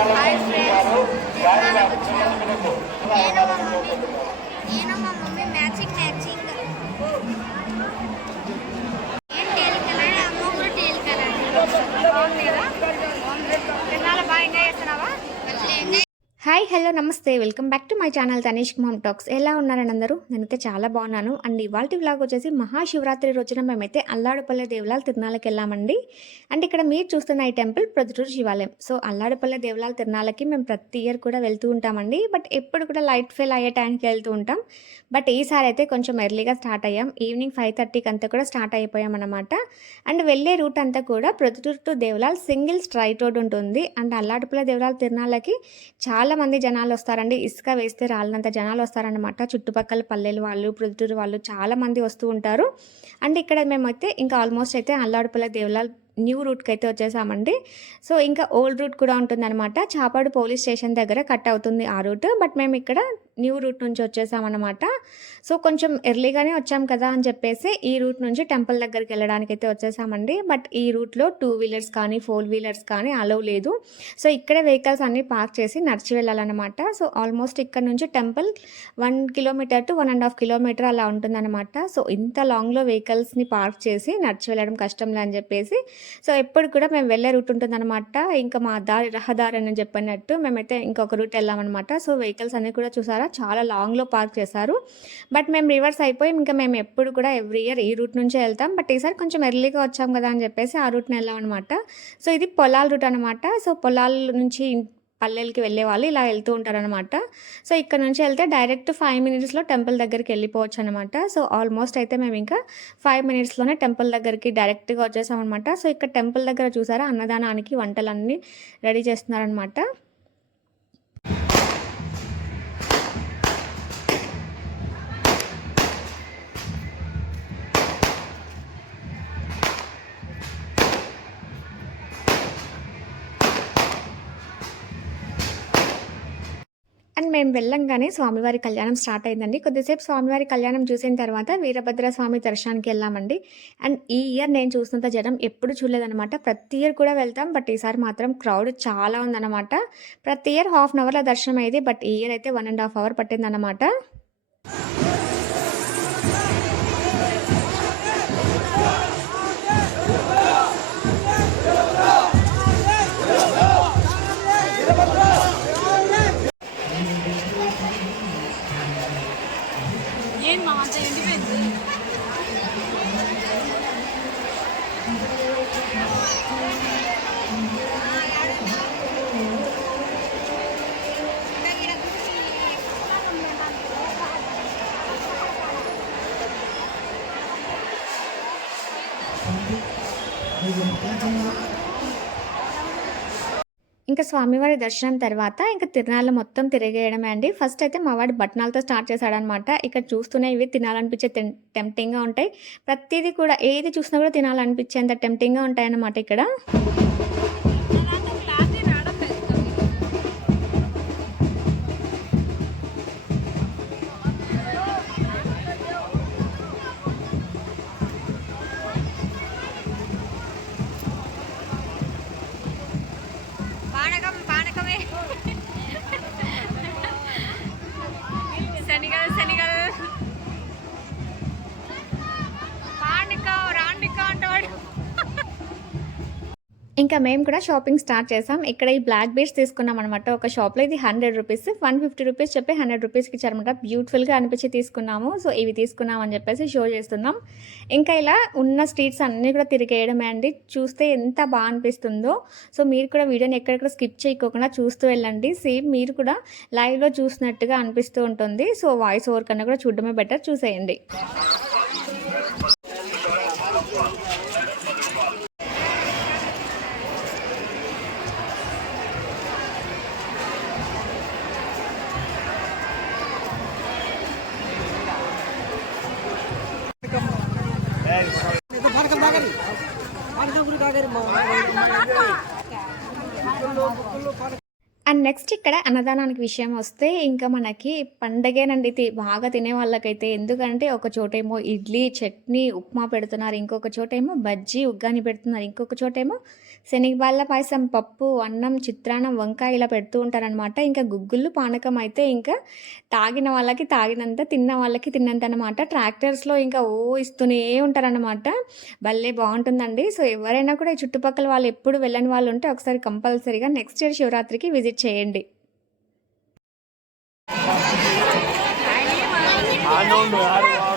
Hi friends తిరునాళ్ళకి వచ్చినాం నేను మా మమ్మీ నేను మా మమ్మీ మ్యాచింగ్ మ్యాచింగ్ ఏం టేల్ కలర్ అమ్మ కూడా టేల్ కలర్ బాగుంది కదా తిరునాళ్ళ బాగా ఎంజాయ్ చేస్తున్నావా మంచిగా ఎంజాయ్ హాయ్ హలో నమస్తే. Welcome back to my channel Tanish mom talks. ఎలా ఉన్నారని అందరూ? నేనైతే చాలా బాగున్నాను. అండ్ ఇవాళ వ్లాగ్ వచ్చేసి మహాశివరాత్రి రోజున మేమైతే అల్లాడుపల్లె దేవులాల తిరునాళ్ళకి వెళ్ళామండి. అండ్ ఇక్కడ మీరు చూస్తున్న ఈ టెంపుల్ ప్రొద్దుటూరు శివాలయం. సో అల్లాడుపల్లె దేవులాల తిరునాళ్ళకి మేము ప్రతి ఇయర్ కూడా వెళ్తూ ఉంటామండి. బట్ ఎప్పుడు కూడా లైట్ ఫెయిల్ అయ్యే టైంకి వెళ్తూ ఉంటాం. బట్ ఈసారి అయితే కొంచెం ఎర్లీగా స్టార్ట్ అయ్యాం. ఈవినింగ్ ఫైవ్ థర్టీకి అంతా కూడా స్టార్ట్ అయిపోయాం అనమాట అండ్ వెళ్ళే రూట్ అంతా కూడా Proddatur to Devalal single straight road ఉంటుంది. అండ్ అల్లాడుపల్లె దేవలాల తిరునాళ్ళకి చాలా మంది జనాలు వస్తారండి. ఇసుక వేస్తే రాలినంత జనాలు వస్తారనమాట చుట్టుపక్కల పల్లెలు వాళ్ళు ప్రొద్దుటూరు వాళ్ళు చాలా మంది వస్తూ ఉంటారు. అండ్ ఇక్కడ మేమైతే ఇంకా ఆల్మోస్ట్ అయితే అల్లాడుపుల దేవుళ్ళ న్యూ రూట్కి అయితే వచ్చేసామండి. సో ఇంకా ఓల్డ్ రూట్ కూడా ఉంటుందన్నమాట. చాపాడు పోలీస్ స్టేషన్ దగ్గర కట్ అవుతుంది ఆ రూట్. బట్ మేము ఇక్కడ న్యూ రూట్ నుంచి వచ్చేసామన్నమాట. సో కొంచెం ఎర్లీగానే వచ్చాం కదా అని చెప్పేసి ఈ రూట్ నుంచి టెంపుల్ దగ్గరికి వెళ్ళడానికి అయితే వచ్చేసామండి. బట్ ఈ రూట్లో టూ వీలర్స్ కానీ ఫోర్ వీలర్స్ కానీ అలౌ లేదు. సో ఇక్కడే వెహికల్స్ అన్నీ పార్క్ చేసి నడిచి వెళ్ళాలన్నమాట. సో ఆల్మోస్ట్ ఇక్కడ నుంచి temple one kilometre to one and half kilometre అలా ఉంటుందన్నమాట. సో ఇంత లాంగ్లో వెహికల్స్ని పార్క్ చేసి నడిచి వెళ్ళడం కష్టంలే అని చెప్పేసి సో ఎప్పుడు కూడా మేము వెళ్ళే రూట్ ఉంటుందన్నమాట. ఇంకా మా దారి రహదారి అని చెప్పినట్టు మేమైతే ఇంకొక రూట్ వెళ్ళామన్నమాట. సో వెహికల్స్ అన్నీ కూడా చూసారా? చాలా లాంగ్లో పార్క్ చేశారు. బట్ మేము రివర్స్ అయిపోయి. ఇంకా మేము ఎప్పుడు కూడా ఎవ్రీ ఇయర్ ఈ రూట్ నుంచే వెళ్తాం. బట్ ఈసారి కొంచెం ఎర్లీగా వచ్చాం కదా అని చెప్పేసి ఆ రూట్ని వెళ్ళామన్నమాట. సో ఇది పొలాల రూట్ అనమాట సో పొలాల నుంచి పల్లెలకి వెళ్ళే వాళ్ళు ఇలా వెళ్తూ ఉంటారనమాట సో ఇక్కడ నుంచి వెళ్తే డైరెక్ట్ ఫైవ్ మినిట్స్లో టెంపుల్ దగ్గరికి వెళ్ళిపోవచ్చు అనమాట సో ఆల్మోస్ట్ అయితే మేము ఇంకా ఫైవ్ మినిట్స్లోనే టెంపుల్ దగ్గరికి డైరెక్ట్గా వచ్చేసామన్నమాట. సో ఇక్కడ టెంపుల్ దగ్గర చూసారా? అన్నదానానికి వంటలన్నీ రెడీ చేస్తున్నారనమాట మేము వెళ్ళంగానే స్వామివారి కళ్యాణం స్టార్ట్ అయిందండి. కొద్దిసేపు స్వామివారి కళ్యాణం చూసిన తర్వాత వీరభద్ర స్వామి దర్శనానికి వెళ్ళామండి. అండ్ ఈ ఇయర్ నేను చూసినంత జనం ఎప్పుడు చూడలేదన్నమాట. ప్రతి ఇయర్ కూడా వెళ్తాం బట్ ఈసారి మాత్రం క్రౌడ్ చాలా ఉందన్నమాట. ప్రతి ఇయర్ హాఫ్ అన్ అవర్లో దర్శనం అయ్యేది బట్ ఈ ఇయర్ అయితే వన్ అండ్ హాఫ్ అవర్ పట్టిందన్నమాట. ఇంకా స్వామివారి దర్శనం తర్వాత ఇంకా తిరణాలు మొత్తం తిరిగేయడమే అండి. ఫస్ట్ అయితే మా వాడు బట్నాలతో స్టార్ట్ చేశాడనమాట. ఇక్కడ చూస్తూనే ఇవి తినాలనిపించే టెంప్టింగ్గా ఉంటాయి. ప్రతిదీ కూడా ఏది చూసినా కూడా తినాలనిపించేంత టెంప్టింగ్గా ఉంటాయన్నమాట ఇక్కడ. ఇంకా మేము కూడా షాపింగ్ స్టార్ట్ చేసాం. ఇక్కడ ఈ బ్లాక్ బీడ్స్ తీసుకున్నాం అనమాట ఒక షాప్లో ఇది hundred rupees one fifty rupees చెప్పి హండ్రెడ్ రూపీస్కి ఇచ్చారనమాట బ్యూటిఫుల్గా అనిపించి తీసుకున్నాము. సో ఇవి తీసుకున్నాం అని చెప్పేసి షో చేస్తున్నాం. ఇంకా ఇలా ఉన్న స్ట్రీట్స్ అన్నీ కూడా తిరిగేయడమే అండి. చూస్తే ఎంత బాగా అనిపిస్తుందో. సో మీరు కూడా వీడియోని ఎక్కడెక్కడ స్కిప్ చేయకోకుండా చూస్తూ వెళ్ళండి. సేమ్ మీరు కూడా లైవ్లో చూసినట్టుగా అనిపిస్తూ ఉంటుంది. సో వాయిస్ ఓవర్ కన్నా కూడా చూడడమే బెటర్ చూసేయండి. అండ్ నెక్స్ట్ ఇక్కడ అన్నదానానికి విషయం వస్తే ఇంకా మనకి పండగేనండి. ఇది బాగా తినే వాళ్ళకైతే ఎందుకంటే ఒక చోటేమో ఇడ్లీ చట్నీ ఉప్మా పెడుతున్నారు. ఇంకొక చోటేమో బజ్జీ ఉగ్గాని పెడుతున్నారు. ఇంకొక చోటేమో శనగబాళ్ళ పాయసం పప్పు అన్నం చిత్రాన్నం వంకాయ ఇలా పెడుతూ ఉంటారనమాట ఇంకా గుగ్గుళ్ళు పానకం అయితే ఇంకా తాగిన వాళ్ళకి తాగినంత తిన్న వాళ్ళకి తిన్నంత అనమాట ట్రాక్టర్స్లో ఇంకా ఓ ఇస్తూనే ఉంటారనమాట భలే బాగుంటుందండి. సో ఎవరైనా కూడా ఈ చుట్టుపక్కల వాళ్ళు ఎప్పుడు వెళ్ళని వాళ్ళు ఉంటే ఒకసారి కంపల్సరీగా నెక్స్ట్ ఇయర్ శివరాత్రికి విజిట్ చేయండి. ఇడ్లీలో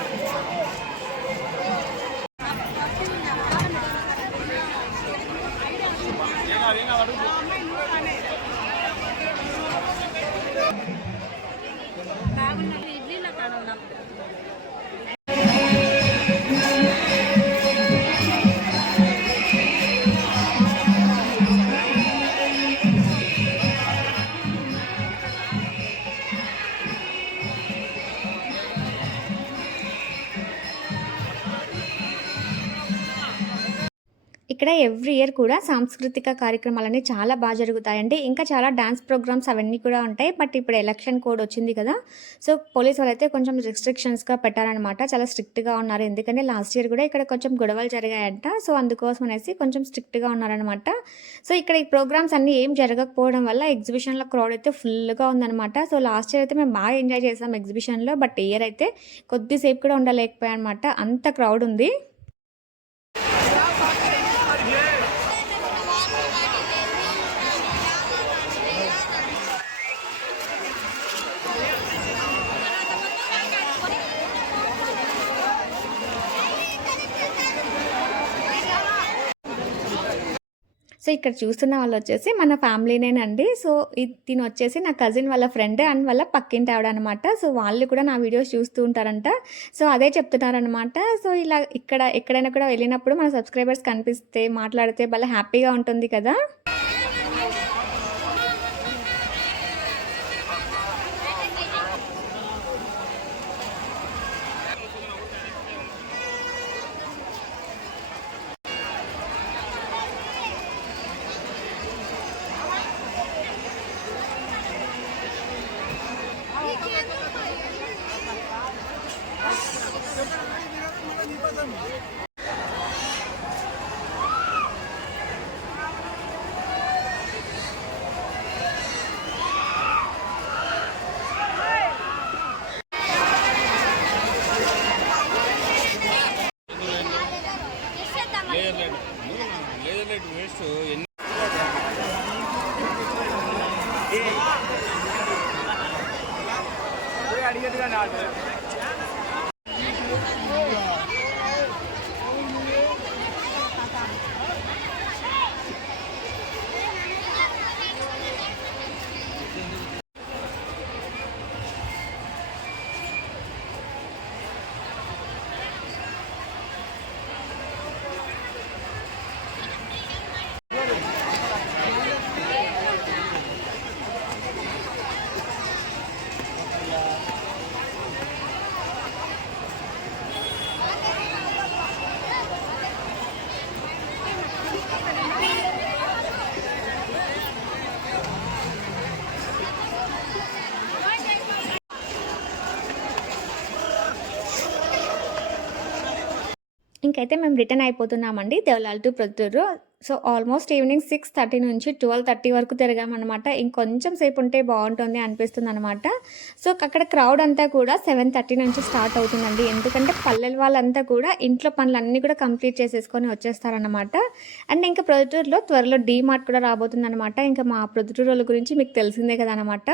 ఇక్కడ ఎవ్రీ ఇయర్ కూడా సాంస్కృతిక కార్యక్రమాలన్నీ చాలా బాగా జరుగుతాయండి ఇంకా చాలా డాన్స్ ప్రోగ్రామ్స్ అవన్నీ కూడా ఉంటాయి. బట్ ఇప్పుడు ఎలక్షన్ కోడ్ వచ్చింది కదా సో పోలీస్ వాళ్ళైతే కొంచెం రిస్ట్రిక్షన్స్గా పెట్టారనమాట చాలా స్ట్రిక్ట్గా ఉన్నారు. ఎందుకంటే లాస్ట్ ఇయర్ కూడా ఇక్కడ కొంచెం గొడవలు జరిగాయంట. సో అందుకోసం అనేసి కొంచెం స్ట్రిక్ట్గా ఉన్నారనమాట సో ఇక్కడ ఈ ప్రోగ్రామ్స్ అన్నీ ఏం జరగకపోవడం వల్ల ఎగ్జిబిషన్లో క్రౌడ్ అయితే ఫుల్గా ఉందన్నమాట. సో లాస్ట్ ఇయర్ అయితే మేము బాగా ఎంజాయ్ చేసాం ఎగ్జిబిషన్లో బట్ ఇయర్ అయితే కొద్దిసేపు కూడా ఉండలేకపోయాయి అనమాట అంత క్రౌడ్ ఉంది. సో ఇక్కడ చూస్తున్న వాళ్ళు వచ్చేసి మన ఫ్యామిలీనేనండి. సో ఇది వచ్చేసి నా కజిన్ వాళ్ళ ఫ్రెండ్ అండ్ వాళ్ళ పక్కింటి ఆవిడ అనమాట సో వాళ్ళు కూడా నా వీడియోస్ చూస్తూ ఉంటారంట. సో అదే చెప్తున్నారనమాట. సో ఇలా ఇక్కడ ఎక్కడైనా కూడా వెళ్ళినప్పుడు మన సబ్స్క్రైబర్స్ కనిపిస్తే మాట్లాడితే భలే హ్యాపీగా ఉంటుంది కదా. அடிக்கிறதுக்கான ஆள். అయితే మేము return అయిపోతున్నామండి. Devalal to Proddatur so almost evening six thirty నుంచి ట్వెల్వ్ థర్టీ వరకు తిరిగామన్నమాట. ఇంకొంచెం సేపు ఉంటే బాగుంటుంది అనిపిస్తుంది అనమాట సో అక్కడ క్రౌడ్ అంతా కూడా సెవెన్ థర్టీ నుంచి స్టార్ట్ అవుతుందండి. ఎందుకంటే పల్లెల వాళ్ళంతా కూడా ఇంట్లో పనులన్నీ కూడా కంప్లీట్ చేసేసుకొని వచ్చేస్తారనమాట అండ్ ఇంకా ప్రొద్దుటూరులో త్వరలో డీ మార్ట్ కూడా రాబోతుంది అనమాట ఇంకా మా ప్రొద్దుటూరు వాళ్ళ గురించి మీకు తెలిసిందే కదా అనమాట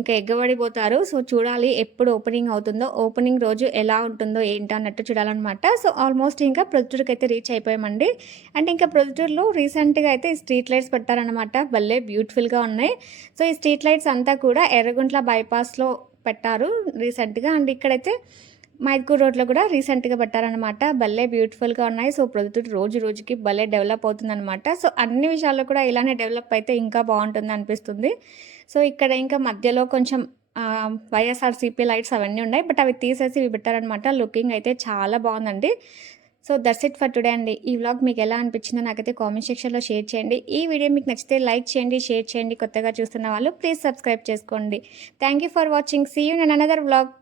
ఇంకా ఎగ్గబడిపోతారు. సో చూడాలి ఎప్పుడు ఓపెనింగ్ అవుతుందో ఓపెనింగ్ రోజు ఎలా ఉంటుందో ఏంటో అన్నట్టు చూడాలన్నమాట. సో ఆల్మోస్ట్ ఇంకా ప్రొద్దుటూరుకి అయితే రీచ్ అయిపోయామండి. అండ్ ఇంకా ప్రొద్దుటూరులో రీసెంట్గా అయితే ఈ స్ట్రీట్ లైట్స్ పెట్టారనమాట భలే బ్యూటిఫుల్గా ఉన్నాయి. సో ఈ స్ట్రీట్ లైట్స్ అంతా కూడా ఎర్రగుంట్ల బైపాస్లో పెట్టారు రీసెంట్గా. అండ్ ఇక్కడైతే మైద్కూర్ రోడ్లో కూడా రీసెంట్గా పెట్టారనమాట భలే బ్యూటిఫుల్గా ఉన్నాయి. సో ప్రొద్దుటూరు రోజు రోజుకి భలే డెవలప్ అవుతుందన్నమాట. సో అన్ని విషయాల్లో కూడా ఇలానే డెవలప్ అయితే ఇంకా బాగుంటుంది అనిపిస్తుంది. సో ఇక్కడ ఇంకా మధ్యలో కొంచెం వైఎస్ఆర్సీపీ లైట్స్ అవన్నీ ఉన్నాయి. బట్ అవి తీసేసి ఇవి పెట్టారనమాట లుకింగ్ అయితే చాలా బాగుందండి. So that's it for today అండి. ఈ వ్లాగ్ మీకు ఎలా అనిపించిందో నాకైతే కామెంట్ సెక్షన్లో షేర్ చేయండి. ఈ వీడియో మీకు నచ్చితే లైక్ చేయండి షేర్ చేయండి. కొత్తగా చూస్తున్న వాళ్ళు ప్లీజ్ సబ్స్క్రైబ్ చేసుకోండి. Thank you for watching. See you in another vlog.